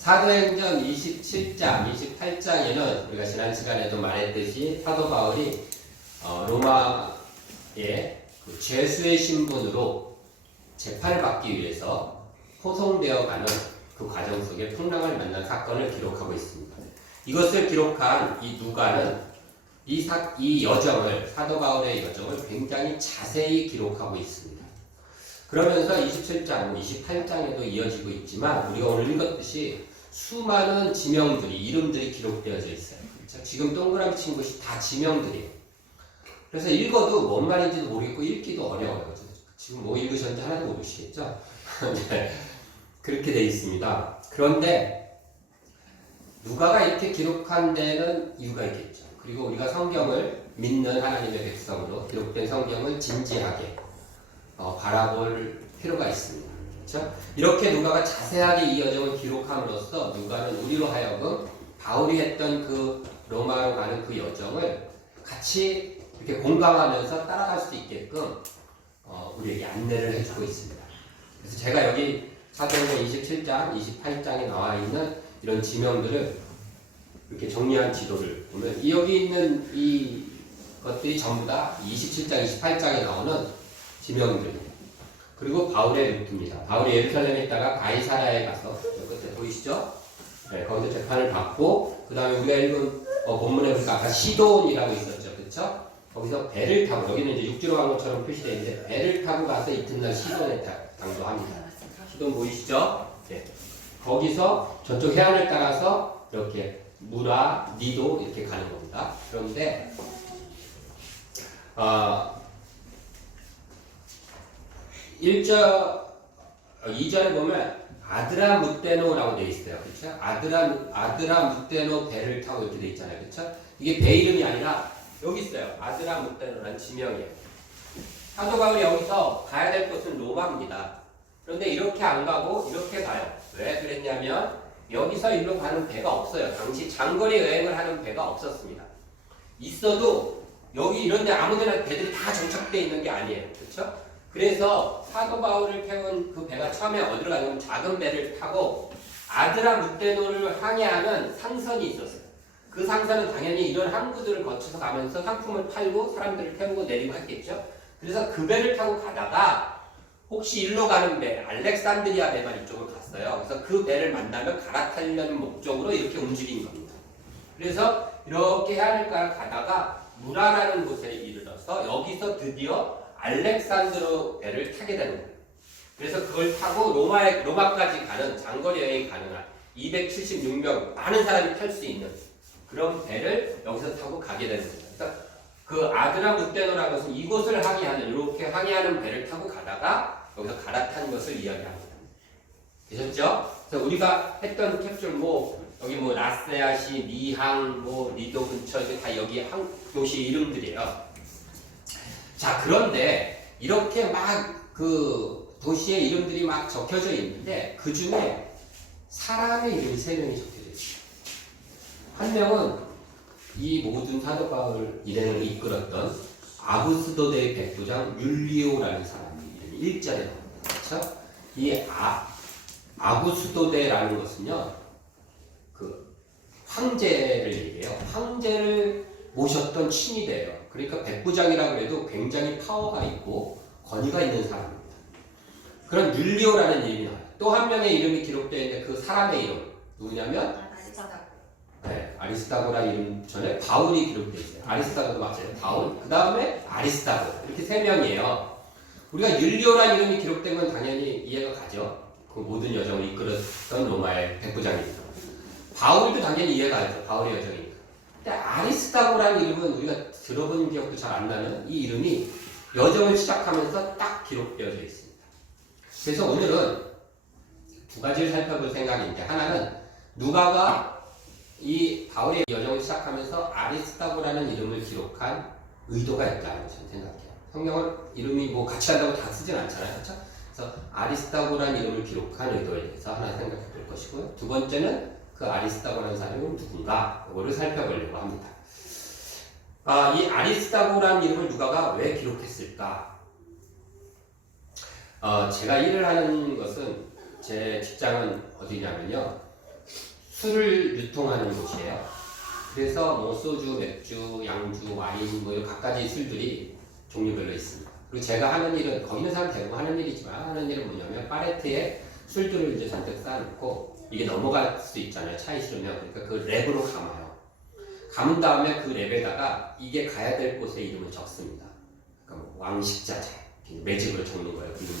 사도행전 27장, 28장에는 우리가 지난 시간에도 말했듯이 사도 바울이 로마의 그 죄수의 신분으로 재판을 받기 위해서 포송되어 가는 그 과정 속에 풍랑을 만난 사건을 기록하고 있습니다. 이것을 기록한 이 누가는 이 여정을, 사도 바울의 여정을 굉장히 자세히 기록하고 있습니다. 그러면서 27장, 28장에도 이어지고 있지만 우리가 오늘 읽었듯이 수많은 지명들이, 이름들이 기록되어져 있어요. 그렇죠? 지금 동그라미 친 것이 다 지명들이에요. 그래서 읽어도 뭔 말인지도 모르겠고 읽기도 어려워요. 지금 뭐 읽으셨는지 하나도 모르시겠죠? 네, 그렇게 되어 있습니다. 그런데 누가가 이렇게 기록한 데는 이유가 있겠죠. 그리고 우리가 성경을 믿는 하나님의 백성으로 기록된 성경을 진지하게 바라볼 필요가 있습니다. 그렇죠? 이렇게 누가가 자세하게 이 여정을 기록함으로써 누가는 우리로 하여금 바울이 했던 그 로마로 가는 그 여정을 같이 이렇게 공감하면서 따라갈 수 있게끔 우리에게 안내를 해주고 있습니다. 그래서 제가 여기 사도행전 27장, 28장에 나와 있는 이런 지명들을 이렇게 정리한 지도를 보면 여기 있는 이 것들이 전부 다 27장, 28장에 나오는 지명들입니다. 그리고 바울의 루트입니다. 바울이 예루살렘에 있다가 가이사랴에 가서 끝에 보이시죠? 네, 거기서 재판을 받고 그 다음에 우리가 읽은 본문에 보니까 아까 시돈이라고 있었죠. 그렇죠? 거기서 배를 타고, 여기는 이제 육지로 간 것처럼 표시되어 있는데 배를 타고 가서 이튿날 시돈에 당도합니다. 시돈 보이시죠? 네. 거기서 저쪽 해안을 따라서 이렇게 무라, 니도 이렇게 가는 겁니다. 그런데 2절에 보면 아드라무테노라고 되어 있어요. 그렇죠? 아드라무테노 배를 타고 이렇게 되어 있잖아요. 그렇죠? 이게 배 이름이 아니라 여기 있어요. 아드라무테노라는 지명이에요. 사도 바울이 여기서 가야 될 곳은 로마입니다. 그런데 이렇게 안 가고 이렇게 가요. 왜 그랬냐면 여기서 일로 가는 배가 없어요. 당시 장거리 여행을 하는 배가 없었습니다. 있어도 여기 이런 데 아무데나 배들이 다 정착되어 있는 게 아니에요. 그렇죠? 그래서 사도 바울을 태운 그 배가 처음에 어디로 가냐면 작은 배를 타고 아드라무테노를 항해하는 상선이 있었어요. 그 상선은 당연히 이런 항구들을 거쳐서 가면서 상품을 팔고 사람들을 태우고 내리고 했겠죠. 그래서 그 배를 타고 가다가 혹시 일로 가는 배, 알렉산드리아 배가 이쪽으로 갔어요. 그래서 그 배를 만나면 갈아타려는 목적으로 이렇게 움직인 겁니다. 그래서 이렇게 해안을 가다가 무라라는 곳에 이르러서 여기서 드디어 알렉산드로 배를 타게 되는 거예요. 그래서 그걸 타고 로마까지 가는 장거리 여행이 가능한 276명 많은 사람이 탈 수 있는 그런 배를 여기서 타고 가게 되는 거예요. 그래서 그 아드라무테노라는 것은 이곳을 항해하는, 이렇게 항해하는 배를 타고 가다가 여기서 갈아탄 것을 이야기합니다. 되셨죠? 그래서 우리가 했던 캡슐 여기 라세아시, 니항, 리도 근처 다 여기 도시 이름들이에요. 자, 그런데 이렇게 막 그 도시의 이름들이 막 적혀져 있는데 그 중에 사람의 이름이 3명이 적혀져 있어요. 한 명은 이 모든 사도 바울 일행을 이끌었던 아구스도대의 백부장 율리오라는 사람이 이름이 1절에 나옵니다. 그렇죠? 이 아구스도대라는 것은요, 그 황제를 얘기해요. 황제를 모셨던 친위대예요. 그러니까 백부장이라고 해도 굉장히 파워가 있고 권위가 있는 사람입니다. 그런 율리오라는 이름이 나와요. 또 한 명의 이름이 기록되어 있는데 그 사람의 이름 누구냐면 아리스타고라는 이름 전에 바울이 기록되어 있어요. 아리스타고도 맞아요. 바울, 그 다음에 아리스타고, 이렇게 3명이에요. 우리가 율리오라는 이름이 기록된 건 당연히 이해가 가죠. 그 모든 여정을 이끌었던 로마의 백부장입니다. 바울도 당연히 이해가 가죠. 바울의 여정이니까. 근데 아리스타고라는 이름은 우리가 들어본 기억도 잘 안 나는 이 이름이 여정을 시작하면서 딱 기록되어져 있습니다. 그래서 오늘은 2가지를 살펴볼 생각인데, 하나는 누가가 이 바울의 여정을 시작하면서 아리스타고라는 이름을 기록한 의도가 있다고 저는 생각해요. 성경은 이름이 같이 한다고 다 쓰진 않잖아요. 그렇죠? 그래서 아리스타고라는 이름을 기록한 의도에 대해서 하나 생각해 볼 것이고요. 두 번째는 그 아리스타고라는 사람이 누군가, 이거를 살펴보려고 합니다. 이 아리스타고라는 이름을 누가가 왜 기록했을까? 제가 일을 하는 것은, 제 직장은 어디냐면요, 술을 유통하는 곳이에요. 그래서 뭐 소주, 맥주, 양주, 와인 뭐 이런 각가지 술들이 종류별로 있습니다. 그리고 제가 하는 일은 거기 있는 사람 대부분 하는 일이지만 하는 일은 뭐냐면 파레트에 술들을 이제 잔뜩 쌓아놓고 이게 넘어갈 수 있잖아요. 차에 실으면. 그러니까 그 랩으로 감아요. 감은 다음에 그 랩에다가 이게 가야 될 곳의 이름을 적습니다. 그러니까 뭐 왕식자재 매직으로 적는 거예요. 그 이름을.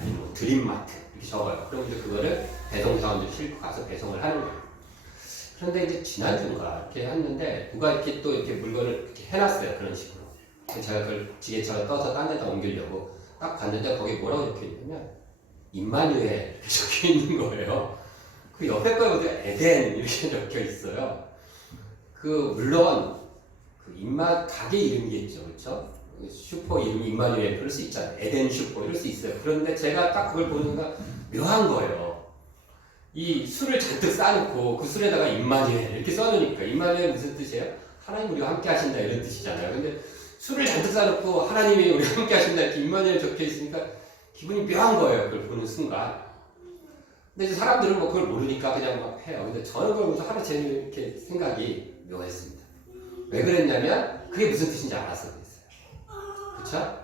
아니면 뭐 드림마트 이렇게 적어요. 그럼 이제 그거를 배송사원들이 싣고 가서 배송을 하는 거예요. 그런데 이제 지난주인가 이렇게 했는데 누가 이렇게 또 이렇게 물건을 이렇게 해놨어요. 그런 식으로. 제가 그걸 지게차로 떠서 딴 데다 옮기려고 딱 봤는데 거기 뭐라고 적혀 있냐면 임마누엘 이렇게 적혀 있는 거예요. 그 옆에 거에 보니까 에덴 이렇게 적혀 있어요. 그 물론 그 가게 이름이겠죠, 그렇죠? 슈퍼 이름이 임마누엘 그럴 수 있잖아요. 에덴 슈퍼 이럴 수 있어요. 그런데 제가 딱 그걸 보니까 묘한 거예요. 이 술을 잔뜩 싸놓고 그 술에다가 임마누엘 이렇게 써놓으니까 임마누엘 무슨 뜻이에요? 하나님 우리와 함께 하신다 이런 뜻이잖아요. 근데 술을 잔뜩 싸놓고 하나님이 우리와 함께 하신다 이렇게 임마누엘 적혀 있으니까 기분이 묘한 거예요. 그걸 보는 순간. 근데 이제 사람들은 뭐 그걸 모르니까 그냥 막 해요. 근데 저는 그걸 보면서 하루 종일 이렇게 생각이 묘했습니다. 왜 그랬냐면 그게 무슨 뜻인지 알아서 그랬어요. 그쵸?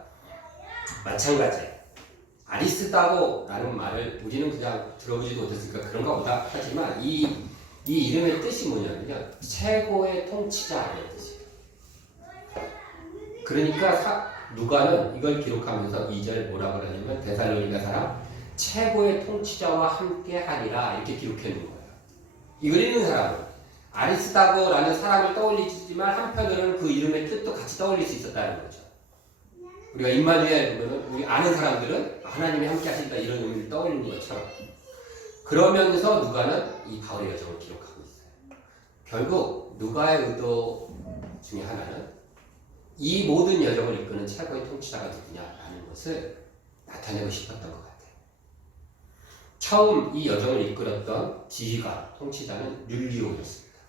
마찬가지예요. 아리스다고라는 말을 우리는 그냥 들어보지도 못했으니까 그런가 보다 하지만 이 이름의 뜻이 뭐냐면요. 최고의 통치자라는 뜻이에요. 그러니까 누가는 이걸 기록하면서 2절에 뭐라고 그러냐면 데살로니가 사람 최고의 통치자와 함께 하리라 이렇게 기록해 놓은 거예요. 이걸 읽는 사람은 아리스다고라는 사람을 떠올리지만 한편으로는 그 이름의 뜻도 같이 떠올릴 수 있었다는 거죠. 우리가 임마누엘 보면은 우리 아는 사람들은 하나님이 함께 하신다 이런 의미를 떠올리는 것처럼 그러면서 누가는 이 바울의 여정을 기록하고 있어요. 결국 누가의 의도 중에 하나는 이 모든 여정을 이끄는 최고의 통치자가 누구냐라는 것을 나타내고 싶었던 것 같아요. 처음 이 여정을 이끌었던 지휘관, 통치자는 율리오였습니다.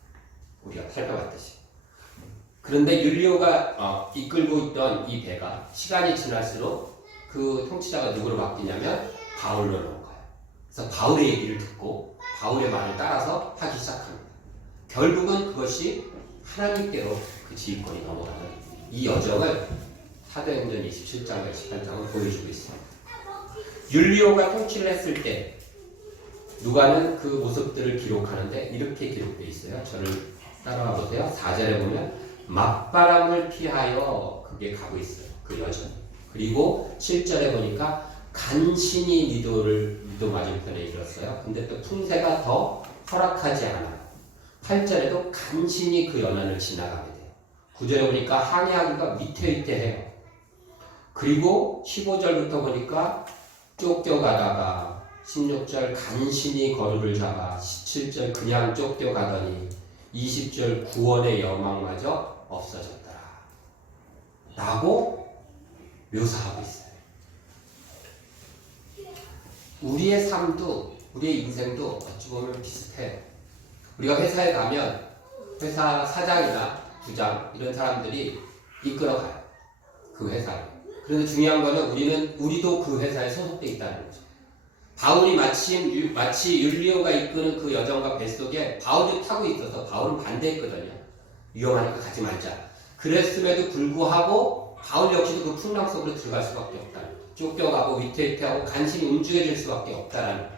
우리가 살펴봤듯이. 그런데 율리오가 이끌고 있던 이 배가 시간이 지날수록 그 통치자가 누구로 바뀌냐면 바울로 넘어가요. 그래서 바울의 얘기를 듣고 바울의 말을 따라서 하기 시작합니다. 결국은 그것이 하나님께로 그 지휘권이 넘어가는 이 여정을 사도행전 27장과 28장은 보여주고 있습니다. 율리오가 통치를 했을 때 누가는 그 모습들을 기록하는데 이렇게 기록되어 있어요. 저를 따라와 보세요. 4절에 보면 맞바람을 피하여 그게 가고 있어요. 그 여정. 그리고 7절에 보니까 간신히 리도 맞은편에 이르렀어요. 근데 또 풍세가 더 허락하지 않아요. 8절에도 간신히 그 연안을 지나가게 돼요. 9절에 보니까 항해하기가 위태위태해요. 그리고 15절부터 보니까 쫓겨가다가 16절 간신히 거루를 잡아 17절 그냥 쫓겨가더니 20절 구원의 여망마저 없어졌더라 라고 묘사하고 있어요. 우리의 삶도 우리의 인생도 어찌 보면 비슷해요. 우리가 회사에 가면 회사 사장이나 부장 이런 사람들이 이끌어가요. 그 회사를. 그런데 중요한 거는 우리도 그 회사에 소속돼 있다는 거죠. 바울이 마치 율리오가 이끄는 그 여정과 뱃속에 바울도 타고 있어서 바울은 반대했거든요. 위험하니까 가지 말자. 그랬음에도 불구하고 바울 역시도 그 풍랑 속으로 들어갈 수밖에 없다는 거죠. 쫓겨가고 위태위태하고 간신히 움직여질 수밖에 없다는 거죠.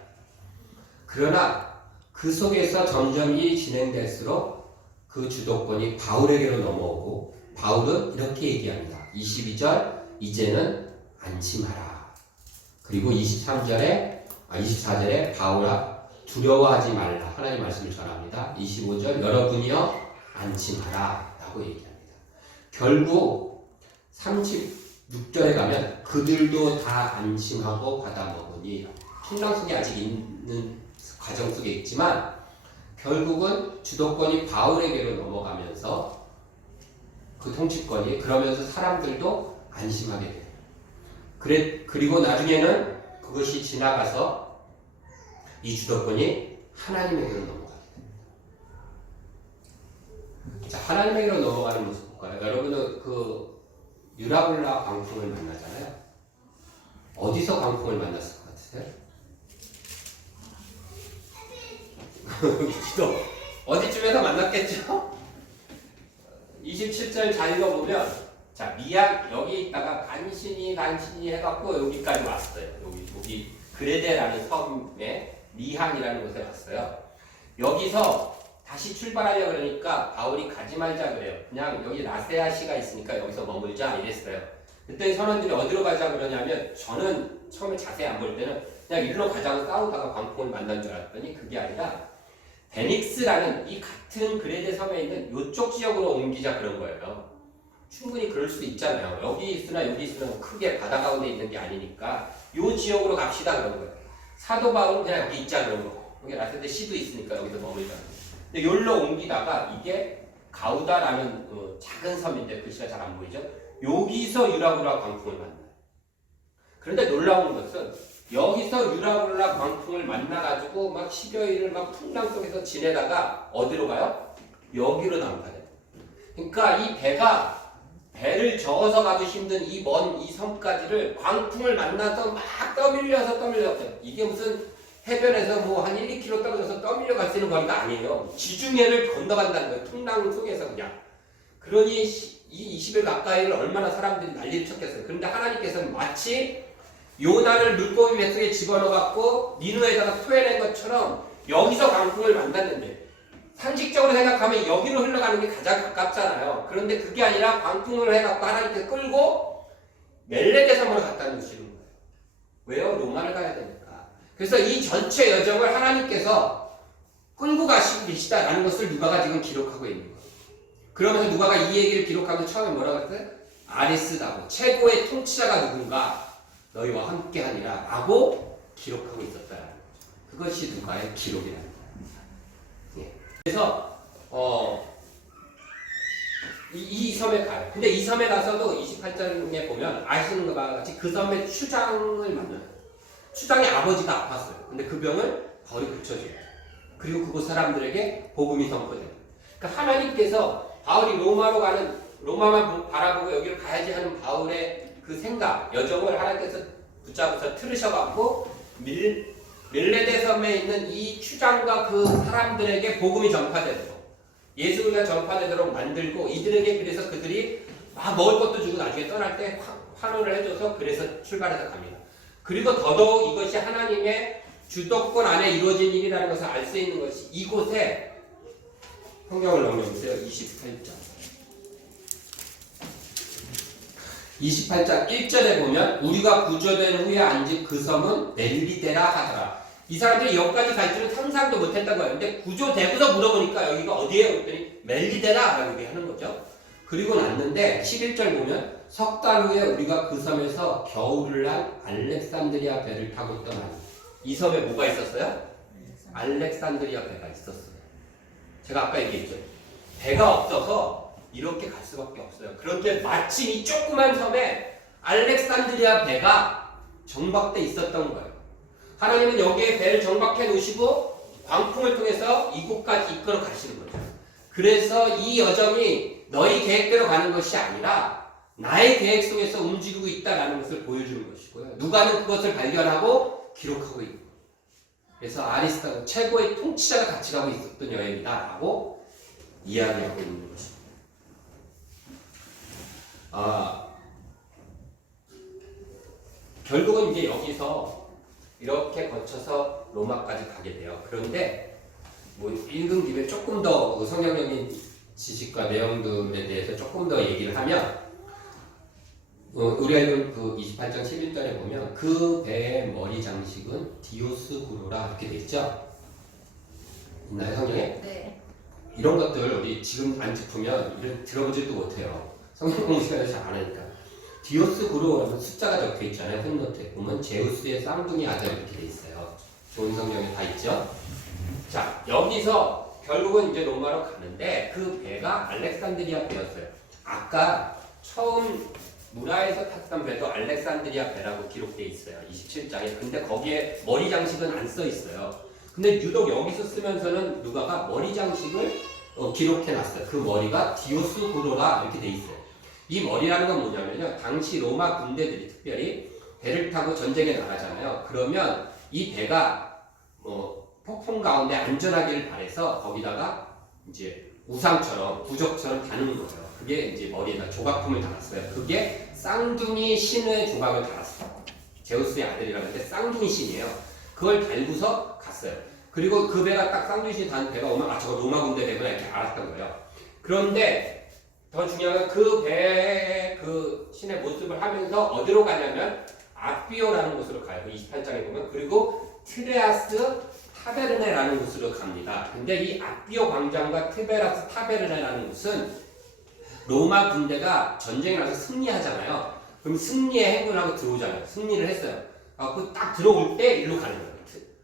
그러나 그 속에서 점점 일이 진행될수록 그 주도권이 바울에게로 넘어오고 바울은 이렇게 얘기합니다. 22절 이제는 안심하라. 그리고 24절에 바울아 두려워하지 말라. 하나님 말씀을 전합니다. 25절 여러분이여 안심하라 라고 얘기합니다. 결국 36절에 가면 그들도 다 안심하고 받아먹으니 풍랑 속에 아직 있는 과정 속에 있지만 결국은 주도권이 바울에게로 넘어가면서 그 통치권이 그러면서 사람들도 안심하게 돼요. 그리고 나중에는 그것이 지나가서 이 주도권이 하나님에게로 넘어가게 됩니다. 자, 하나님에게로 넘어가는 모습 볼까요? 여러분은 그 유라볼라 광풍을 만나잖아요. 어디서 광풍을 만났을 것 같으세요? 기도 어디쯤에서 만났겠죠? 27절 잘 읽어보면 자 미약 여기 있다가 간신히 해갖고 여기까지 왔어요. 여기 그레데라는 섬에 미항이라는 곳에 왔어요. 여기서 다시 출발하려 그러니까 바울이 가지 말자 그래요. 그냥 여기 라세아시가 있으니까 여기서 머물자 이랬어요. 그때 선원들이 어디로 가자 그러냐면 저는 처음에 자세히 안 볼 때는 그냥 일로 가자고 싸우다가 광풍을 만난 줄 알았더니 그게 아니라 베닉스라는 이 같은 그레데 섬에 있는 이쪽 지역으로 옮기자 그런 거예요. 충분히 그럴 수도 있잖아요. 여기 있으나 여기 있으나 크게 바다 가운데 있는 게 아니니까 이 지역으로 갑시다 그런 거예요. 사도 바울은 그냥 여기 있자 그런 거고 여기 라세데 시도 있으니까 여기서 머물자. 근데 여기로 옮기다가 이게 가우다라는 작은 섬인데 글씨가 잘 안 보이죠? 여기서 유라굴라 광풍을 만나요. 그런데 놀라운 것은 여기서 유라굴라 광풍을 만나가지고 막 10여일을 막 풍랑 속에서 지내다가 어디로 가요? 여기로 남가요. 그러니까 이 배를 저어서 가도 힘든 이 먼 이 섬까지를 광풍을 만나서 막 떠밀려서 이게 무슨 해변에서 뭐 한 1, 2km 떨어져서 떠밀려 갈 수 있는 거리가 아니에요. 지중해를 건너간다는 거예요. 풍랑 속에서 그냥. 그러니 이 20일 가까이를 얼마나 사람들이 난리를 쳤겠어요. 그런데 하나님께서는 마치 요나를 물고기 뱃속에 집어넣어갖고 니누에다가 토해낸 것처럼 여기서 광풍을 만났는데 상식적으로 생각하면 여기로 흘러가는 게 가장 가깝잖아요. 그런데 그게 아니라 광풍을 해갖고 하나님께서 끌고 멜레데섬으로 갖다 놓으시는 거예요. 왜요? 로마를 가야 되니까. 그래서 이 전체 여정을 하나님께서 끌고 가시고 계시다라는 것을 누가가 지금 기록하고 있는 거예요. 그러면서 누가가 이 얘기를 기록하면서 처음에 뭐라고 했어요? 아리스다고 최고의 통치자가 누군가 너희와 함께하니라 라고 기록하고 있었다라는 거죠. 그것이 누가의 기록이라는 거예요. 예. 그래서 이 섬에 가요. 근데 이 섬에 가서도 28장에 보면 아시는 것과 같이 그 섬의 추장을 만나요. 추장의 아버지가 아팠어요. 근데 그 병을 바울이 고쳐줘요. 그리고 그곳 사람들에게 복음이 선포돼요. 그러니까 하나님께서 바울이 로마만 바라보고 여기를 가야지 하는 바울의 그 생각, 여정을 하나님께서 붙잡아서 틀으셔갖고 밀레데 섬에 있는 이 추장과 그 사람들에게 복음이 전파되도록 예수가 전파되도록 만들고 이들에게 그래서 그들이 막 먹을 것도 주고 나중에 떠날 때 환호를 해줘서 그래서 출발해서 갑니다. 그리고 더더욱 이것이 하나님의 주도권 안에 이루어진 일이라는 것을 알 수 있는 것이 이곳에 성경을 넘겨보세요. 28장 1절에 보면 우리가 구조된 후에 앉은 그 섬은 멜리데라 하더라. 이 사람들이 여기까지 갈 줄은 상상도 못했던 거예요. 근데 구조되고서 물어보니까 여기가 어디예요? 그랬더니 멜리데라 라고 하는 거죠. 그리고 났는데 11절 보면 석 달 후에 우리가 그 섬에서 겨울을 날 알렉산드리아 배를 타고 떠나니 이 섬에 뭐가 있었어요? 알렉산드리아 배가 있었어요. 제가 아까 얘기했죠. 배가 없어서 이렇게 갈 수밖에 없어요. 그런데 마침 이 조그만 섬에 알렉산드리아 배가 정박돼 있었던 거예요. 하나님은 여기에 배를 정박해 놓으시고 광풍을 통해서 이곳까지 이끌어 가시는 거죠. 그래서 이 여정이 너희 계획대로 가는 것이 아니라 나의 계획 속에서 움직이고 있다는 것을 보여주는 것이고요. 누가는 그것을 발견하고 기록하고 있는 거예요. 그래서 아리스타고 최고의 통치자가 같이 가고 있었던 여행이다 라고 이야기하고 있는 것입니다. 결국은 이제 여기서 이렇게 거쳐서 로마까지 가게 돼요. 그런데 뭐 읽은 김에 조금 더 성경적인 지식과 내용들에 대해서 조금 더 얘기를 하면 우리가 읽은 그 28장 11절에 보면 그 배의 머리 장식은 디오스구로라 이렇게 돼 있죠? 있나요 성경에? 네. 이런 것들 우리 지금 안 짚으면 이런 들어보지도 못해요. 성경 공부 시간을 잘 안 하니까. 디오스구로라는 숫자가 적혀 있잖아요. 홈노트에 보면 제우스의 쌍둥이 아들 이렇게 돼 있어요. 좋은 성경에 다 있죠? 자, 여기서 결국은 이제 로마로 가는데 그 배가 알렉산드리아 배였어요. 아까 처음 무라에서 탔던 배도 알렉산드리아 배라고 기록되어 있어요. 27장에. 근데 거기에 머리 장식은 안 써 있어요. 근데 유독 여기서 쓰면서는 누가가 머리 장식을 기록해놨어요. 그 머리가 디오스구로라 이렇게 돼 있어요. 이 머리라는 건 뭐냐면요. 당시 로마 군대들이 특별히 배를 타고 전쟁에 나가잖아요. 그러면 이 배가 폭풍 가운데 안전하기를 바래서 거기다가 이제 우상처럼 부적처럼 다는 거예요. 그게 이제 머리에다 조각품을 달았어요. 그게 쌍둥이 신의 조각을 달았어요. 제우스의 아들이라는데 쌍둥이 신이에요. 그걸 달고서 갔어요. 그리고 그 배가 딱 쌍둥이 신이 단 배가 오면 저거 로마 군대 배구나 이렇게 알았던 거예요. 그런데 더 중요한 건 그 배의 그 신의 모습을 하면서 어디로 가냐면 아비오라는 곳으로 가요. 28장에 보면. 그리고 트레아스 타베르네라는 곳으로 갑니다. 근데 이 아비오 광장과 트베라스 타베르네라는 곳은 로마 군대가 전쟁을 나서 승리하잖아요. 그럼 승리의 행군을 하고 들어오잖아요. 승리를 했어요. 그 딱 들어올 때 일로 가는 거예요.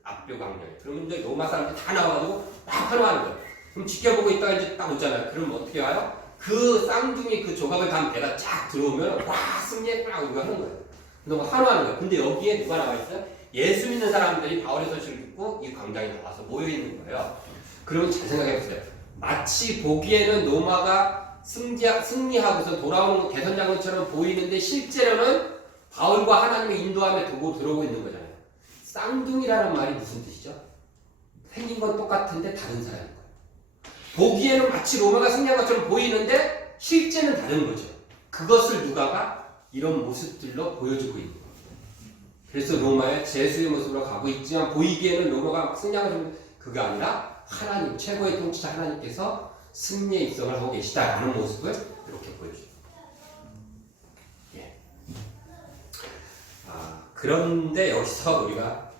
아비오 광장에. 그러면 이제 로마 사람들이 다 나와가지고 막 환호하는 거예요. 그럼 지켜보고 있다가 이제 딱 오잖아요. 그럼 어떻게 와요? 그 쌍둥이 그 조각을 단 배가 쫙 들어오면 와 승리했구나 이거 하는 거예요. 그래서 환호하는 거예요. 근데 여기에 누가 나와 있어요? 예수 믿는 사람들이 바울의 소식을 듣고 이 광장에 나와서 모여 있는 거예요. 그러면 잘 생각해 보세요. 마치 보기에는 로마가 승리하고서 돌아오는 개선장군처럼 보이는데 실제로는 바울과 하나님의 인도함에 두고 들어오고 있는 거잖아요. 쌍둥이라는 말이 무슨 뜻이죠? 생긴 건 똑같은데 다른 사람인 거예요. 보기에는 마치 로마가 승리한 것처럼 보이는데 실제는 다른 거죠. 그것을 누가가 이런 모습들로 보여주고 있는 거예요. 그래서 로마의 제수의 모습으로 가고 있지만 보이기에는 로마가 승리한 것처럼 그게 아니라 하나님, 최고의 통치자 하나님께서 승리의 입성을 하고 계시다라는 모습을 이렇게 보여줍니다. 예. 그런데 여기서 우리가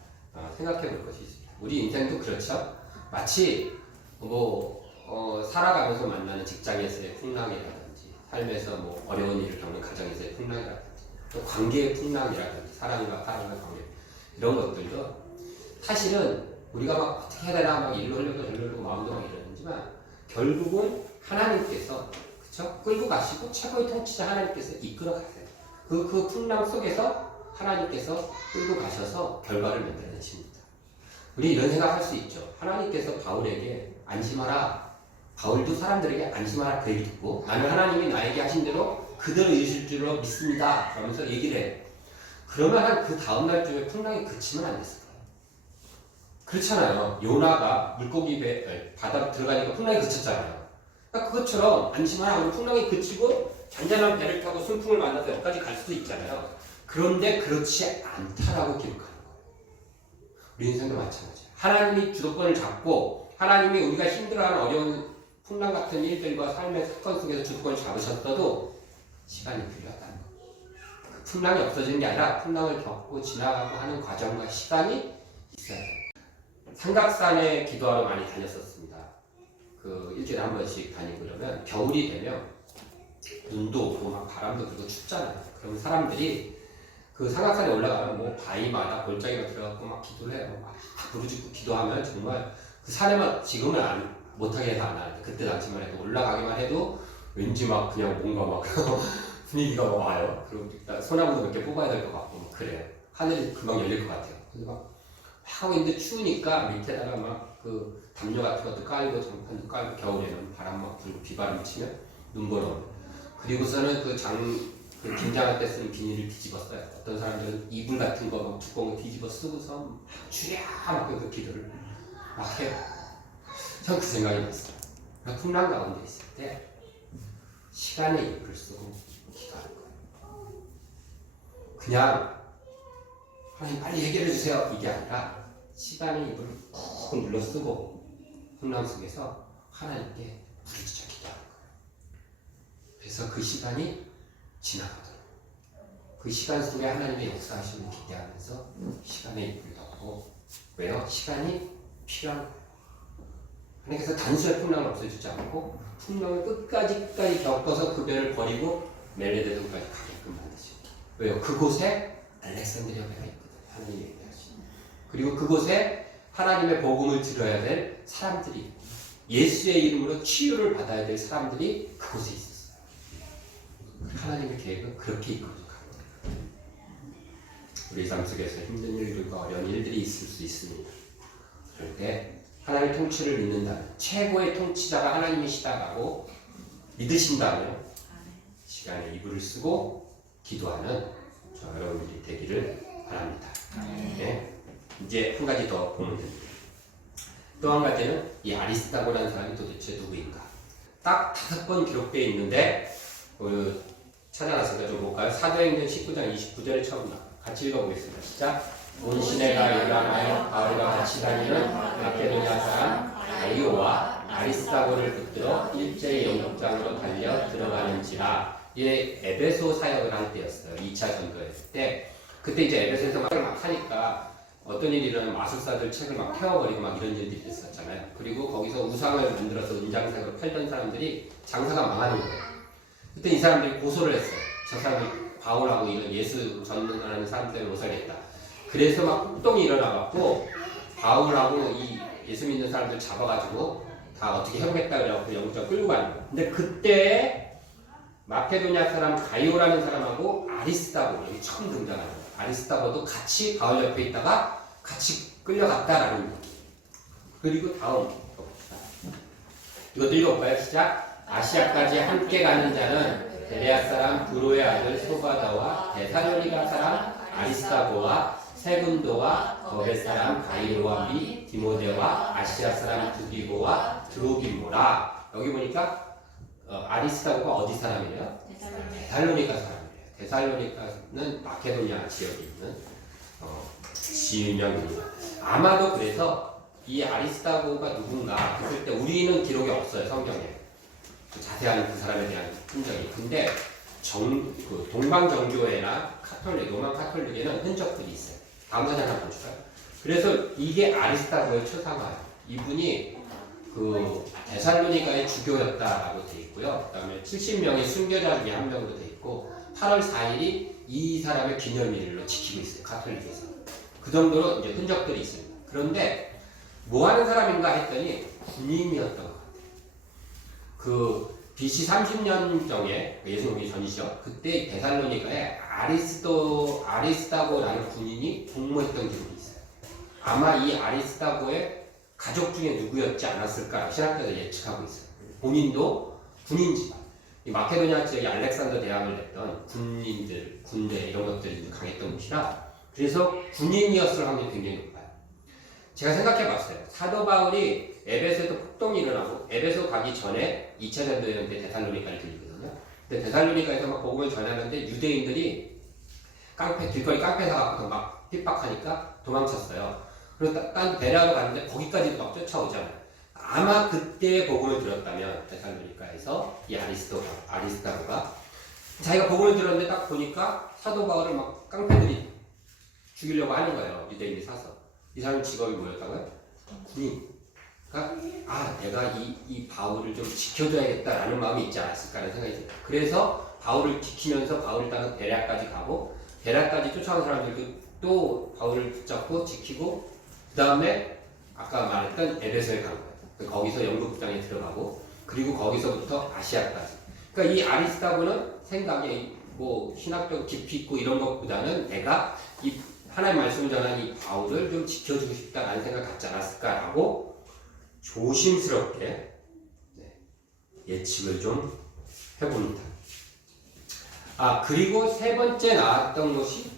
생각해 볼 것이 있습니다. 우리 인생도 그렇죠. 마치 살아가면서 만나는 직장에서의 풍랑이라든지 삶에서 어려운 일을 겪는 가정에서의 풍랑이라든지 또 관계의 풍랑이라든지 사랑과 관계 이런 것들도 사실은 우리가 막 어떻게 해야 되나 막 일로 흘려도 절로 흘리고 마음도 막 이러는지만 결국은 하나님께서 그쵸? 끌고 가시고 최고의 통치자 하나님께서 이끌어 가세요. 그 풍랑 속에서 하나님께서 끌고 가셔서 결과를 만들어내십니다. 우리 이런 생각할 수 있죠. 하나님께서 바울에게 안심하라. 바울도 사람들에게 안심하라 그 얘기 듣고 나는 하나님이 나에게 하신 대로 그대로 이루실 줄로 믿습니다. 그러면서 얘기를 해요. 그러면 한 그 다음날 중에 풍랑이 그치면 안 됐을까요? 그렇잖아요. 요나가 물고기 바다로 들어가니까 풍랑이 그쳤잖아요. 그러니까 그것처럼 안심하라 하고 풍랑이 그치고 잔잔한 배를 타고 순풍을 만나서 여기까지 갈 수도 있잖아요. 그런데 그렇지 않다라고 기록하는 거예요. 우리 인생도 마찬가지예요. 하나님이 주도권을 잡고 하나님이 우리가 힘들어하는 어려운 풍랑 같은 일들과 삶의 사건 속에서 주도권을 잡으셨어도 시간이 필요하다는 거예요. 그 풍랑이 없어지는 게 아니라 풍랑을 겪고 지나가고 하는 과정과 시간이 있어야 돼요. 삼각산에 기도하러 많이 다녔었습니다. 일주일에 한 번씩 다니고 그러면 겨울이 되면 눈도 오고 막 바람도 불고 춥잖아요. 그러면 사람들이 그 삼각산에 올라가면 바위마다 골짜기가 들어가고 막 기도를 해요. 막 부르짖고 기도하면 정말 그 산에만 지금은 못하게 해서 안 하는데 그때 당시만 해도 올라가기만 해도 왠지 막 그냥 뭔가 막 분위기가 막 와요. 그리고 소나무도 몇 개 뽑아야 될 것 같고 막 그래요. 하늘이 금방 열릴 것 같아요. 그래서 막 하고 있는데 추우니까 밑에다가 막 그 담요 같은 것도 깔고 장판도 깔고 겨울에는 바람 막 불고 비바람 치면 눈보라 오는. 그리고서는 그 김장할 때 쓰는 비닐을 뒤집었어요. 어떤 사람들은 이불 같은 거 막 두꺼운 거 뒤집어 쓰고서 주랴 막 그 기도를 막 해요. 전 그 생각이 났어요. 풍랑 가운데 있을 때 시간의 이불을 쓰고 기도하는 거예요. 그냥 하나님 빨리 해결해 주세요 이게 아니라 시간의 이불을 꾹 눌러 쓰고 풍랑 속에서 하나님께 부르짖어 기도하는 거예요. 그래서 그 시간이 지나가도록 그 시간 속에 하나님의 역사하심을 기대하면서 시간의 이불을 덮고 왜요? 시간이 필요한 거예요. 하나님께서 단순히 풍랑을 없애주지 않고 풍랑을 끝까지 겪어서 그 배를 버리고 멜레데도까지 가게끔 만드십니다. 왜요? 그곳에 알렉산드리아 배가 있거든요. 하나님이 얘기하시는. 그리고 그곳에 하나님의 복음을 들어야 될 사람들이 예수의 이름으로 치유를 받아야 될 사람들이 그곳에 있었어요. 하나님의 계획은 그렇게 이끌어져 가는 거예요. 우리 삶 속에서 힘든 일들과 어려운 일들이 있을 수 있습니다. 그럴 때 하나님의 통치를 믿는다면 최고의 통치자가 하나님이시다라고 믿으신다면 시간에 이불을 쓰고 기도하는 저 여러분들이 되기를 바랍니다. 네. 이제 한 가지 더 보면 됩니다. 또 한 가지는 이 아리스타고라는 사람이 도대체 누구인가. 딱 5번 기록되어 있는데 찾아놨으니까 좀 볼까요? 사도행전 19장 29절에 처음 나와요. 같이 읽어보겠습니다. 시작. 온 시내가 요란하여 바울과 같이 다니는 마케도냐 사람 가이오와 아리스타고를 붙들어 일제히 영국장으로 달려 들어가는지라. 이게 에베소 사역을 할 때였어요. 2차 전도였을 때. 그때 이제 에베소에서 막 하니까 어떤 일이 일어나면 마술사들 책을 막 태워버리고 막 이런 일들이 있었잖아요. 그리고 거기서 우상을 만들어서 은장색으로 팔던 사람들이 장사가 망하는 거예요. 그때 이 사람들이 고소를 했어요. 저 사람이 바울하고 이런 예수 전하는 사람 때문에 못 살겠다. 그래서 막 폭동이 일어나갖고 바울하고 이 예수 믿는 사람들 잡아가지고 다 어떻게 해보겠다 그래갖고 영국장 끌고 가는 거예요. 근데 그때 마케도냐 사람 가이오라는 사람하고 아리스타고 여기 처음 등장하는 거예요. 아리스타고도 같이 바울 옆에 있다가 같이 끌려갔다라는 얘기. 그리고 다음 봅시다. 이것도 읽어볼까요? 시작. 아시아까지 함께 가는 자는 베레아 사람 브로의 아들 소바다와 데살로니가 사람 아리스타고와 세군도와 더베 사람 가이오와 미 디모데와 아시아 사람 두기고와 드로기모라. 여기 보니까 아리스타고가 어디 사람이래요? 데살로니가 사람이래요. 데살로니가는 마케도니아 지역에 있는 지명입니다. 아마도 그래서 이 아리스타고가 누군가 했을 때 우리는 기록이 없어요. 성경에 자세한 그 사람에 대한 흔적이. 근데 그 동방정교회나 카톨릭, 로만 카톨릭에는 흔적들이 있어요. 다음 사진 하나 보실까요? 그래서 이게 아리스타고의 초상화예요. 이분이 그 데살로니가의 주교였다라고 돼 있고요. 그 다음에 70명의 순교자 중에 한 명으로 돼 있고 8월 4일이 이 사람의 기념일로 지키고 있어요. 가톨릭에서. 그 정도로 이제 흔적들이 있습니다. 그런데 뭐 하는 사람인가 했더니 군인이었던 것 같아요. 그 BC 30년경에 예수 오기 전이죠. 그때 데살로니가에 아리스타고라는 군인이 복무했던 기록이 있어요. 아마 이 아리스타고의 가족 중에 누구였지 않았을까 신학자들 예측하고 있어요. 본인도 군인 집안. 이 마케도니아 지역에 알렉산더 대왕을 냈던 군인들, 군대 이런 것들이 강했던 곳이라 그래서 군인이었을 확률이 굉장히 높아요. 제가 생각해봤어요. 사도 바울이 에베소에도 폭동이 일어나고 에베소 가기 전에 2차 전도였는데 데살로니가를 들리거든요. 근데 데살로니가에서 막 복음을 전하는데 유대인들이 길거리 깡패 사갖고 막 핍박하니까 도망쳤어요. 그래서 딴 베레아로 갔는데 거기까지도 막 쫓아오잖아요. 아마 그때 복음을 들었다면 데살로니가에서 이 아리스타고가 자기가 복음을 들었는데 딱 보니까 사도 바울을 막 깡패들이 죽이려고 하는 거예요. 유대인이 사서. 이 사람 직업이 뭐였다고요? 군인. 그러니까 내가 이 바울을 좀 지켜줘야겠다라는 마음이 있지 않았을까라는 생각이 듭니다. 그래서 바울을 지키면서 바울을 따라 베레아까지 가고 베레아까지 쫓아온 사람들도 또 바울을 붙잡고 지키고 그 다음에 아까 말했던 에베소에 간 거예요. 거기서 영국장에 들어가고 그리고 거기서부터 아시아까지. 그러니까 이 아리스타고는 생각에 뭐 신학적 깊이 있고 이런 것보다는 내가 이 하나님 말씀을 전한 이 바울을 좀 지켜주고 싶다라는 생각 갖지 않았을까라고 조심스럽게 예측을 좀 해봅니다. 그리고 세 번째 나왔던 것이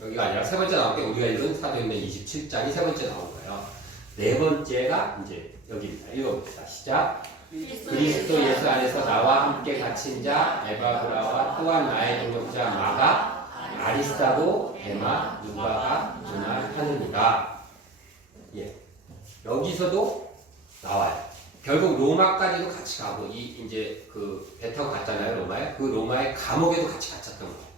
여기가 아니라 세 번째 나온 게 우리가 읽은 사도행전 27장이 세 번째 나온 거예요. 네 번째가 이제 여기입니다. 읽어봅시다. 시작. 그리스도 예수 안에서 나와 함께 갇힌 자 에바브라와 또한 나의 동역자 마가 아리스타고 데마 누가가 전하느니라. 여기서도 나와요. 결국 로마까지도 같이 가고 이제 그 배 타고 갔잖아요. 로마에. 그 로마의 감옥에도 같이 갇혔던 거예요.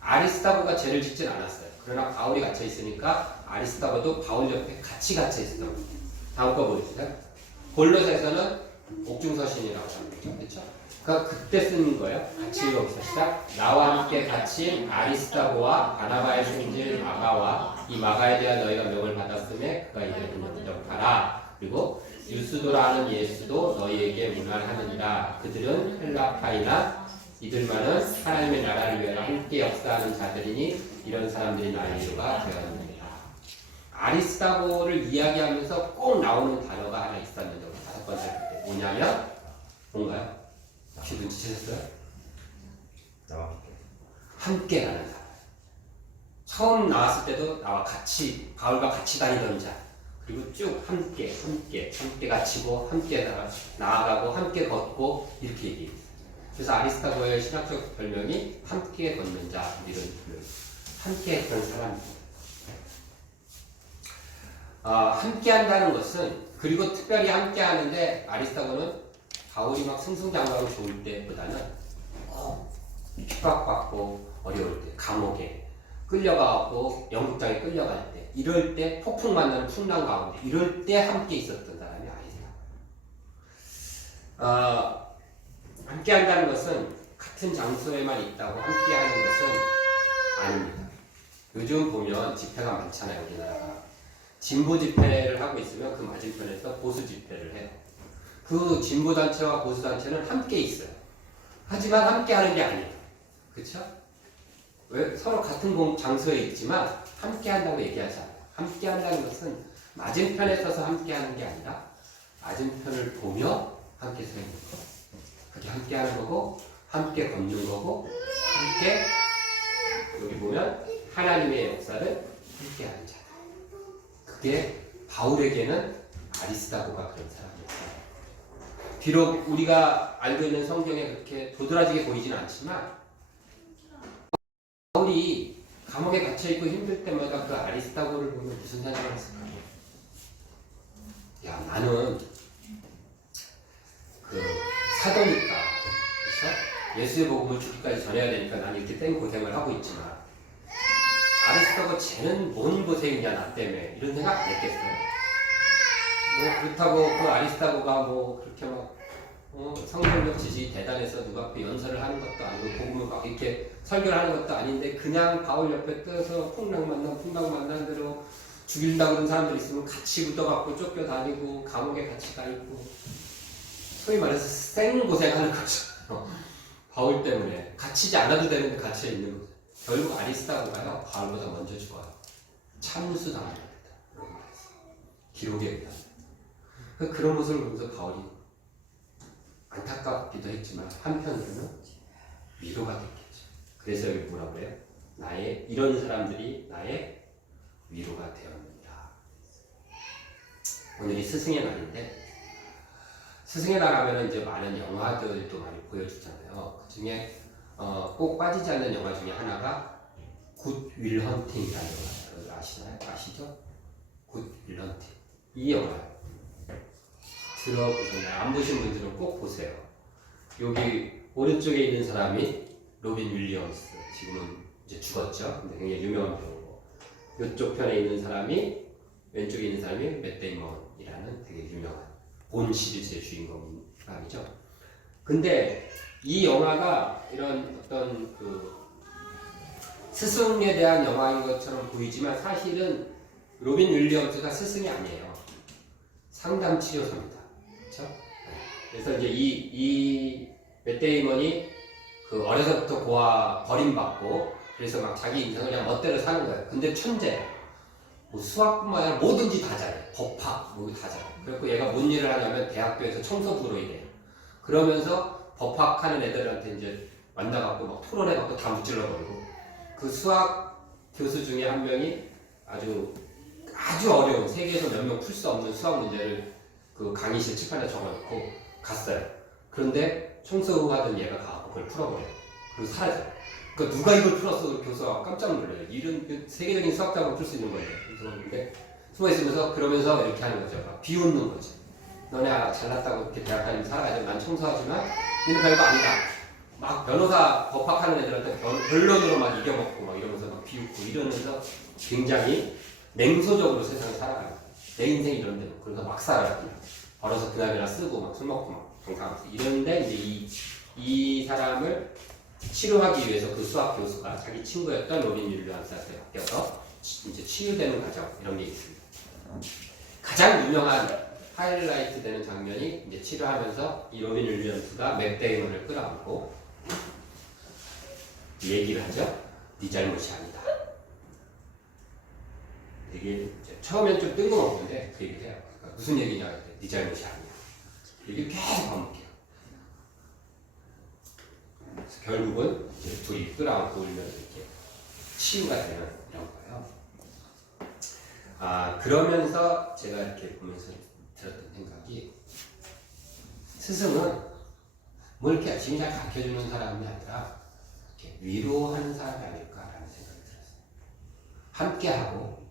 아리스타고가 죄를 짓진 않았어요. 그러나 바울이 갇혀 있으니까 아리스타고도 바울 옆에 같이 갇혀 있었던 거예요. 다음 거 보여주세요. 골로새서는 옥중서신이라고 하는 거죠. 그렇죠? 그러니까 그때 쓰는 거예요. 같이 읽어봅시다. 시작. 나와 함께 갇힌 아리스타고와 바나바의 손질 마가와 이 마가에 대한 너희가 명을 받았음에 그가 이를 영접하라. 그리고 유스도라는 예수도 너희에게 문안하느니라. 그들은 헬라파이나 이들만은 하나님의 나라를 위하여 함께 역사하는 자들이니 이런 사람들이 나의 위로가 되었느니라. 아리스타고를 이야기하면서 꼭 나오는 단어가 하나 있었는데 다섯 번째 때 뭐냐면 뭔가요? 혹시 눈치채셨어요? 나와 함께라는 사람. 처음 나왔을 때도 나와 같이 바울과 같이 다니던 자. 그리고 쭉 함께 갇히고 함께 나아가고 함께 걷고 이렇게 얘기해요. 그래서 아리스타고의 신학적 별명이 함께 걷는 자 이런 별명. 함께 했던 사람입니다. 함께 한다는 것은 그리고 특별히 함께 하는데 아리스타고는 바울이 막 승승장구하고 좋을 때보다는 핍박받고 어려울 때 감옥에 끌려가고 영국장에 끌려갈 때 이럴 때 폭풍 만나는 풍랑 가운데 이럴 때 함께 있었던 사람이 아리스타고. 함께 한다는 것은 같은 장소에만 있다고 함께 하는 것은 아닙니다. 요즘 보면 집회가 많잖아요. 우리나라가 진보 집회를 하고 있으면 그 맞은편에서 보수 집회를 해요. 그 진보 단체와 보수 단체는 함께 있어요. 하지만 함께 하는 게 아니에요. 그렇죠? 왜 서로 같은 장소에 있지만 함께 한다고 얘기하지 않아요. 함께 한다는 것은 맞은편에 서서 함께 하는 게 아니라 맞은편을 보며 함께 서 있는 거. 그게 함께 하는 거고 함께 걷는 거고 함께 여기 보면 하나님의 역사를 함께 하는 자. 그게 바울에게는 아리스타고가 그런 사람이었어요. 비록 우리가 알고 있는 성경에 그렇게 도드라지게 보이진 않지만 바울이 감옥에 갇혀있고 힘들 때마다 그 아리스타고를 보면 무슨 생각을 했을까요? 야, 나는 그 사도니까, 그렇죠? 예수의 복음을 죽기까지 전해야 되니까 난 이렇게 땡 고생을 하고 있지만 아리스타고 쟤는 뭔 고생이냐 나 때문에 이런 생각 안 했겠어요? 뭐 그렇다고 그 아리스타고가 뭐 그렇게 막 성경적 지식이 대단해서 누가 앞에 연설을 하는 것도 아니고 복음을 막 이렇게 설교를 하는 것도 아닌데 그냥 바울 옆에 떠서 풍랑 만난 대로 죽인다고 그런 사람들 있으면 같이 붙어갖고 쫓겨다니고 감옥에 같이 가 있고 소위 말해서 생고생하는 거죠. 바울 때문에 갇히지 않아도 되는데 갇혀 있는 거죠. 결국 아리스타고가요 바울보다 먼저 죽어요. 참수 당합니다. 기록에 의하면. 그런 모습을 보면서 바울이 안타깝기도 했지만 한편으로는 위로가 됐겠죠. 그래서 여기 뭐라고 해요? 이런 사람들이 나의 위로가 되었느니라. 오늘이 스승의 날인데 스승의 날 하면 이제 많은 영화들도 많이 보여주잖아요. 그 중에 꼭 빠지지 않는 영화 중에 하나가 굿 윌 헌팅이라는 영화 아시나요? 아시죠? 굿 윌 헌팅. 이 영화 들어보셨나요? 안 보신 분들은 꼭 보세요. 여기 오른쪽에 있는 사람이 로빈 윌리엄스, 지금은 이제 죽었죠. 근데 굉장히 유명한 배우고 이쪽 편에 있는 사람이 왼쪽에 있는 사람이 맷 데이먼이라는 되게 유명한 본 시리즈의 주인공인 사람이죠. 근데 이 영화가 이런 어떤 그 스승에 대한 영화인 것처럼 보이지만 사실은 로빈 윌리엄스가 스승이 아니에요. 상담 치료사입니다. 그렇죠? 그래서 이제 이 맷 데이먼이 그 어려서부터 고아 버림받고 그래서 막 자기 인생을 그냥 멋대로 사는 거예요. 근데 천재예요. 뭐 수학뿐만 아니라 뭐든지 다 잘해. 법학 뭐 다 잘해. 그래서 얘가 뭔 일을 하냐면 대학교에서 청소부로 일해요. 그러면서 법학하는 애들한테 이제 만나갖고 막 토론해갖고 다 무찔러버리고 그 수학 교수 중에 한 명이 아주 어려운 세계에서 몇 명 풀 수 없는 수학 문제를 그 강의실 칠판에 적어놓고 갔어요. 그런데 청소하던 얘가 가고 그걸 풀어버려요. 그리고 사라져요. 그러니까 누가 이걸 풀었어? 교수가 깜짝 놀라요. 이런 세계적인 수학자가 풀 수 있는 거예요. 그런데 숨어 있으면서 그러면서 이렇게 하는 거죠. 막 비웃는 거죠. 너네 잘났다고 이렇게 대학 다니면서 살아가지고 난 청소하지만 니는 별거 아니다. 막 변호사 법학하는 애들한테 변론으로 막 이겨먹고 막 이러면서 막 비웃고 이러면서 굉장히 냉소적으로 세상을 살아가는 거예요. 내 인생이 이런데 그래서 막 살아요. 벌어서 그날이나 쓰고 막 술 먹고 막 방탕하면서 이런데 이제 이 사람을 치료하기 위해서 그 수학 교수가 자기 친구였던 로빈 윌리엄스한테 바뀌어서 이제 치유되는 과정 이런 게 있습니다. 가장 유명한 하이라이트 되는 장면이 이제 치료하면서 이 로빈 윌리엄스가 맷 데이먼을 끌어안고 얘기를 하죠. 네 잘못이 아니다. 이게 처음엔 좀 뜬금없는데 그 얘기를 해요. 그러니까 무슨 얘기냐 할때 네 잘못이 아니야. 얘기를 계속 반복해요. 그래서 결국은 이제 둘이 끌어안고 울면서 이렇게 치유가 되는 이런 거예요. 그러면서 제가 이렇게 보면서 들었던 생각이 스승은 뭘 이렇게 열심히 잘 가르쳐주는 사람이 아니라 이렇게 위로하는 사람이 아닐까라는 생각이 들었어요. 함께하고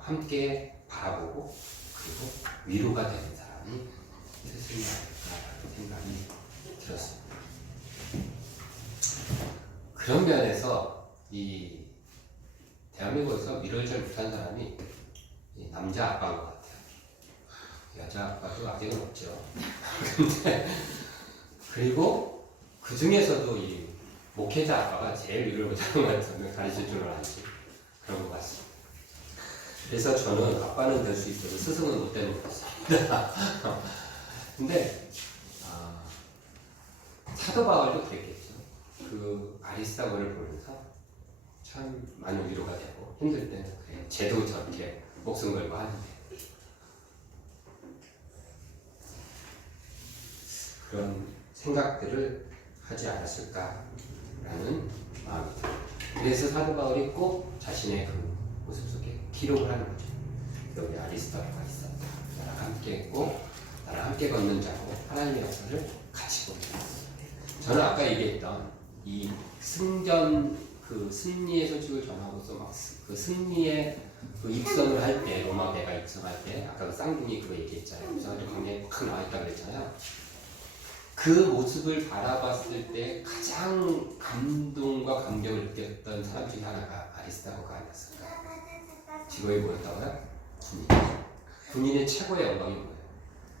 함께 바라보고 그리고 위로가 되는 사람이 스승이 아닐까라는 생각이 들었습니다. 그런 면에서 이 대한민국에서 위로를 잘 못한 사람이 이 남자 아빠인 것 같아요. 여자 아빠도 아직은 없죠. 근데 그리고 그 중에서도 이 목회자 아빠가 제일 위로를 못하는 것 같아요. 가르칠 줄은 알지. 그런 것 같습니다. 그래서 저는 아빠는 될 수 있어도 스승은 못 되는 것 같습니다. 근데 사도 바울도 그랬겠죠. 그 아리스타고를 보면서 참 많은 위로가 되고 힘들 때는 그래. 쟤도 저렇게 목숨 걸고 하는데 그런 생각들을 하지 않았을까라는 마음이 듭니다. 그래서 사도 바울이 꼭 자신의 그 모습 속에 기록을 하는 거죠. 여기 아리스타고가 있었다. 나랑 함께 했고 나랑 함께 걷는 자고 하나님의 역사를 같이 봅니다. 저는 아까 얘기했던 이 승전 그 승리의 소식을 전하고서 막 그 승리의 그 입성을 할 때 로마 배가 입성할 때 아까 그 쌍둥이 그거 얘기했잖아요. 입성할 때 광야에 팍 나와 있다 그랬잖아요. 그 모습을 바라봤을 때 가장 감동과 감격을 느꼈던 사람 중에 하나가 아리스타고가 아니었을까. 직업이 뭐였다고요? 군인. 군인의 최고의 영광이 뭐예요?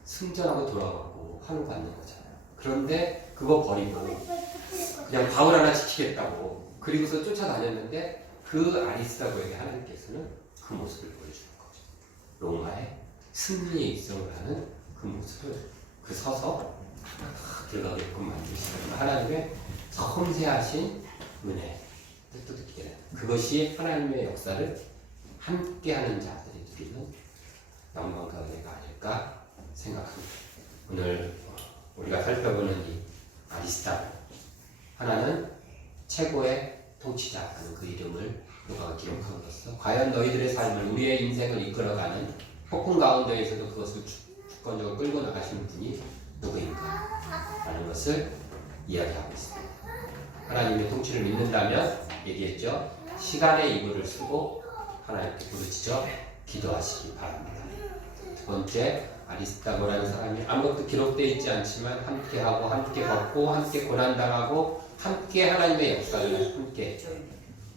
승전하고 돌아가고 환호 받는 거잖아요. 그런데 그거 버리고 그냥 바울 하나 지키겠다고 그리고서 쫓아다녔는데 그 아리스타고에게 하나님께서는 그 모습을 보여주는 거죠. 로마의 승리에 입성을 하는 그 모습을 그 서서 들어가게끔 만드시는 하나님의 섬세하신 은혜 뜻도 느끼게 됩니다. 그것이 하나님의 역사를 함께하는 자들이 누리는 영광과 은혜가 아닐까 생각합니다. 오늘 우리가 살펴보는 이 아리스타고 하나는 최고의 통치자라는 그 이름을 누가가 기록함으로써 과연 너희들의 삶을 우리의 인생을 이끌어가는 폭풍 가운데에서도 그것을 주권적으로 끌고 나가시는 분이 누구인가 라는 것을 이야기하고 있습니다. 하나님의 통치를 믿는다면 얘기했죠. 시간의 이불을 쓰고 하나님께 부르짖어 기도하시기 바랍니다. 두 번째, 아리스타고라는 사람이 아무것도 기록되어 있지 않지만 함께하고 함께 걷고 함께 고난당하고 함께 하나님의 역사를 함께 했죠.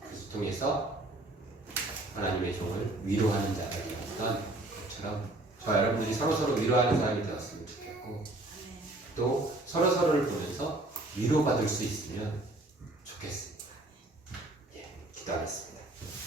그래서 통해서 하나님의 종을 위로하는 자들이었던 것처럼 저와 여러분들이 서로서로 위로하는 사람이 되었으면 좋겠고 또 서로서로를 보면서 위로받을 수 있으면 좋겠습니다. 예, 기도하겠습니다.